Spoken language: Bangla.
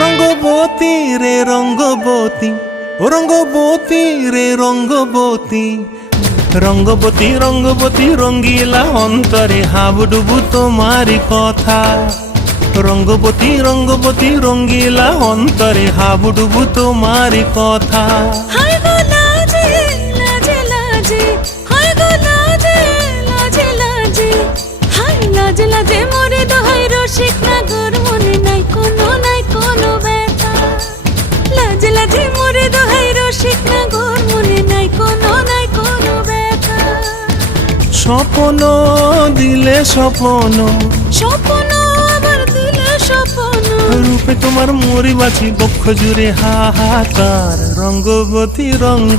রঙ্গবতী রে রঙ্গবতী, রঙ্গবতী রে রঙ্গবতী, রঙ্গবতী রঙ্গবতী রঙ্গিলা অন্তরে হাবুডুবু তোমারি কথা। রঙ্গবতী রঙ্গবতী রঙ্গিলা অন্তরে হাবুডুবু তোমারি কথা। হায় গো লাজে লাজে লাজে, হায় গো লাজে লাজে লাজে, হায় লাজে লাজে মোরে দোহাই রসিক নাগর মনে নাই কোনো ব্যথা। লাজে লাজে মোরে দোহাই রসিক নাগর মনে নাই কোনো ব্যথা। স্বপ্ন দিলে স্বপ্ন, স্বপ্ন আবার দিলে স্বপ্ন, রূপে তোমার মরি বাছি বক্ষ জুড়ে হাহাকার। রঙ্গবতী রঙ্গ